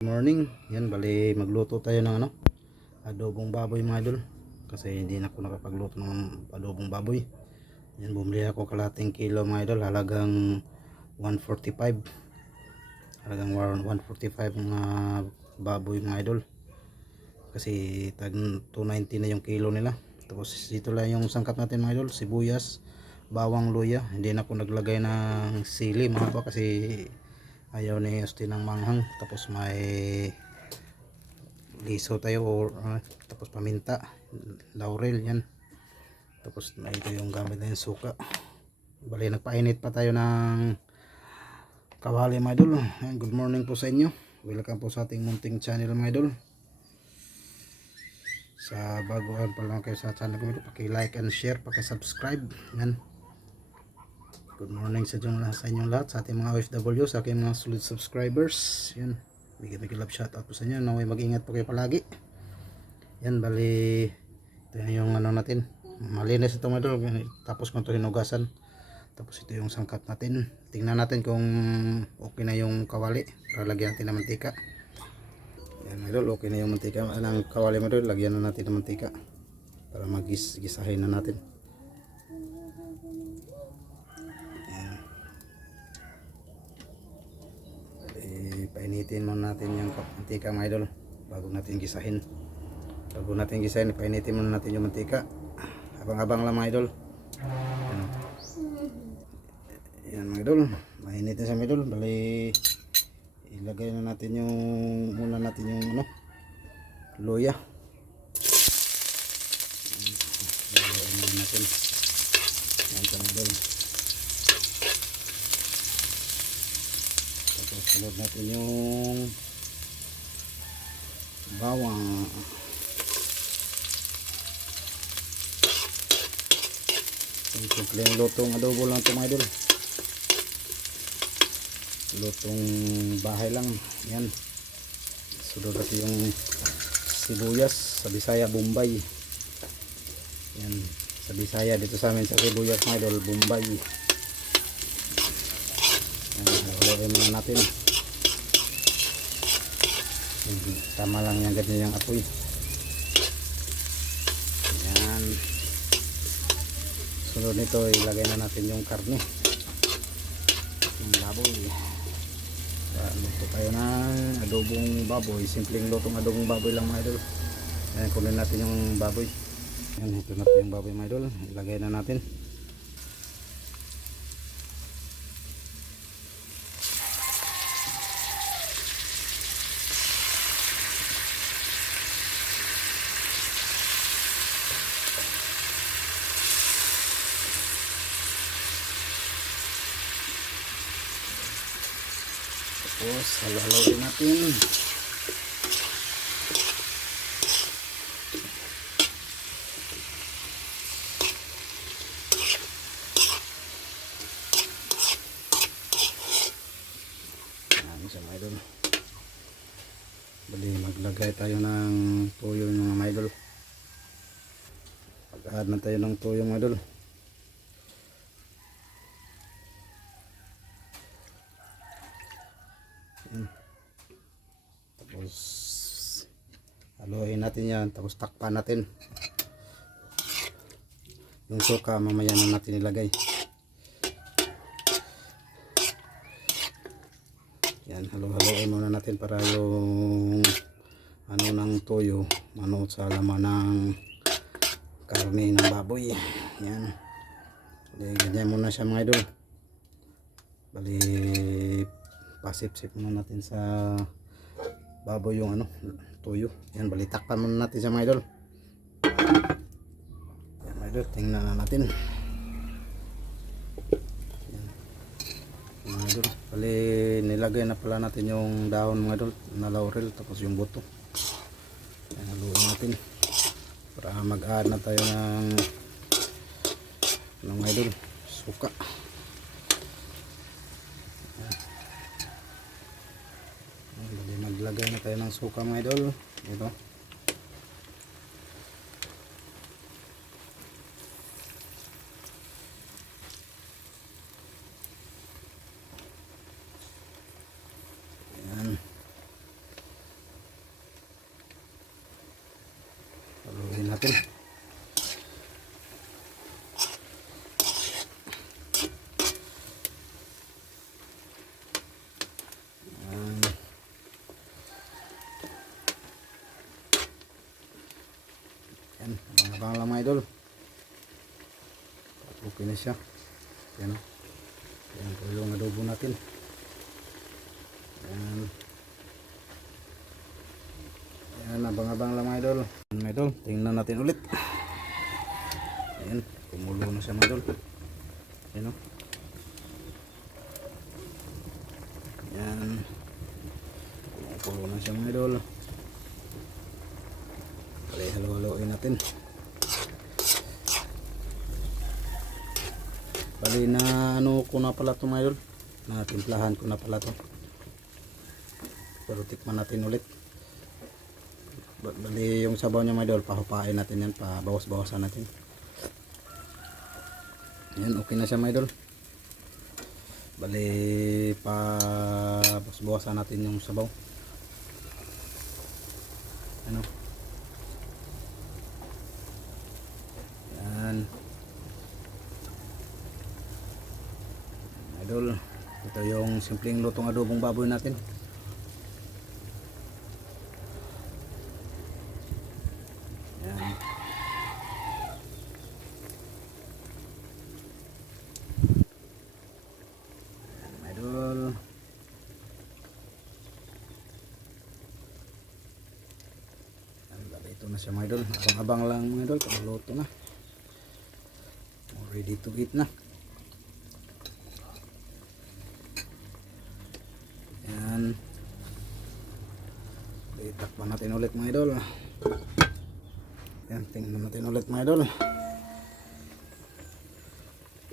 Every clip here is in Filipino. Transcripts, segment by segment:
Morning, yan bali magluto tayo ng adobong baboy mga idol. Kasi hindi na ako nakapagluto ng adobong baboy. Yan, bumili ako kalating kilo mga idol, halagang 145. Halagang 145 mga baboy mga idol. Kasi tag 290 na yung kilo nila. Tapos dito lang yung sangkap natin mga idol, sibuyas, bawang, luya. Hindi na ako naglagay ng sili mga ba kasi ayaw ni Austin ng manghang. Tapos may liso tayo tapos paminta, laurel yan. Tapos ito yung gamit na yung suka. Bali nagpainit pa tayo ng kawali mga idol. Good morning po sa inyo. Welcome po sa ating munting channel mga idol. Sa baguhan pa lang kayo sa channel ko, paki-like and share, paki-subscribe. Yan. Good morning sa inyong lahat, sa ating mga OFW, sa aking mga solid subscribers. Yan. Bigyan love shoutout po sa inyo. Naway mag-ingat po kayo palagi. Yan, bali ito yung natin. Malinis ito mga idol. Tapos kung ito hinugasan. Tapos ito yung sangkap natin. Tingnan natin kung okay na yung kawali. Para lagyan natin ng mantika. Yan mga idol, okay na yung mantika. Ang kawali mga idol, lagyan na natin ng mantika. Para magisahin na natin. Painitin muna natin yung mantika mga idol bago natin gisahin. Painitin muna natin yung mantika. Abang-abang lang mga idol. Yan mga idol, mainitin sa mga idol. Bali ilagay na natin yung luya. Ilagay na natin. Yan mga idol. Tapos sunod natin yung bawang. Simpleng lutong adobo lang ito mga idol. Lutong bahay lang. Yan. Sunod natin yung sibuyas. Sa Bisaya, Bombay. Yan. Sa Bisaya, dito sa amin sa sibuyas mga idol, Bombay. Haluin muna natin. Tama lang yan, ganyan yung apoy. Yan. Sunod nito, ilagay na natin yung karne, yung baboy. Luto tayo ng adobong baboy. Simpleng lutong adobong baboy lang mga idol. Yan, kunin natin yung baboy. Yan, ito natin yung baboy mga idol. Ilagay na natin. Tapos halo-haloin natin. Yan sa mga idol. Bali maglagay tayo ng toyo ng mga idol. Mag-add na tayo ng toyo mga idol. Tapos haluin natin yan, tapos takpan natin. Yung suka mamaya na natin ilagay. Yan, halo-haloin muna natin para yung ng toyo manood sa laman ng karne ng baboy. Yan. Bali, ganyan muna siya mga idol. Bali pasip-sip muna natin sa baboy yung toyo. Yan, bali takpan muna natin sa mga idol. Yan mga idol, tingnan na natin. Yan mga idol, bali nilagay na pala natin yung dahon mga idol na laurel, tapos yung buto. Yan, haluin natin para mag-add na tayo ng mga idol suka. Maglagay na tayo ng suka mga idol. Ito. Ayan. natin. Yan, abang lang mga idol. Okay na siya. Yan, yan po yung adobo natin. Yan. Yan, abang-abang lang mga idol. Yan, mga idol, tingnan natin ulit. Yan, kumulo na siya mga idol. Yan o. Yan. Kumulo na siya mga idol. Bali, halo-haloin natin. Bali na ano ko na pala ito mga idol. Na timplahan ko na pala ito. Pero tikman natin ulit. Bali yung sabaw niya mga idol, pahupain natin yan, pabawas-bawasan natin. Yan, okay na siya mga idol. Bali pabawas-bawasan natin yung sabaw. Ano? Yan. Idol, ito yung simpleng lutong adobong baboy natin. Yan. Yan, idol. Yan, ito na siya mga idol. Abang-abang lang mga idol, pagluto na. Ready to eat na. Yan. Itakpan natin ulit mga idol. Yan, tingnan natin ulit mga idol.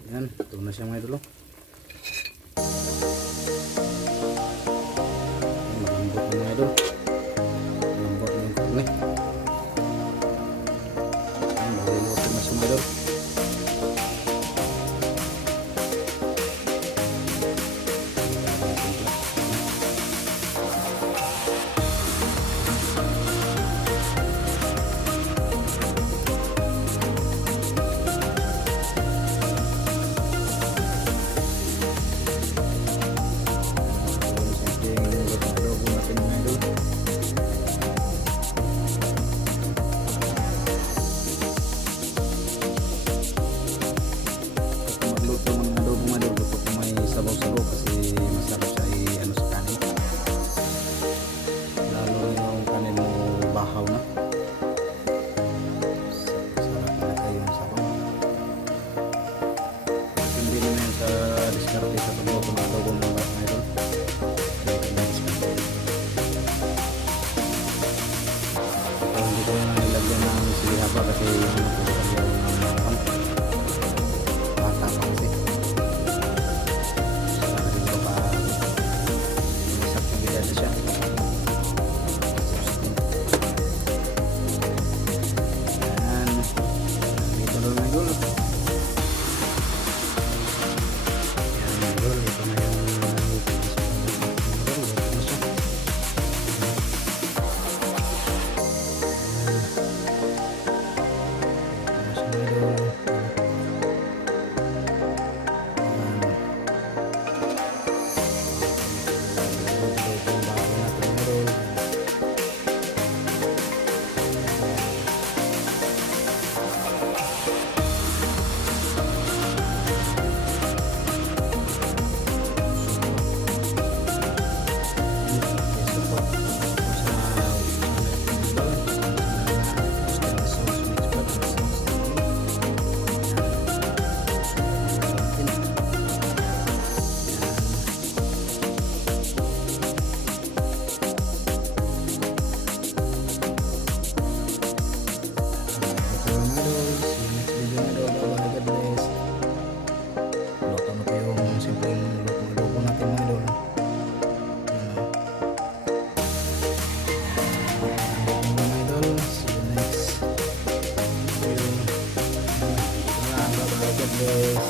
Yan, ito na siya mga idol. Malambot na mga idol. Malambot na yung karne. Yan, maluluto na siya mga idol. Kasi bata pa kasi hindi ko pa isang pagbilan na siya. Yan, dito doon na idol. Yan idol, ito na yung guys.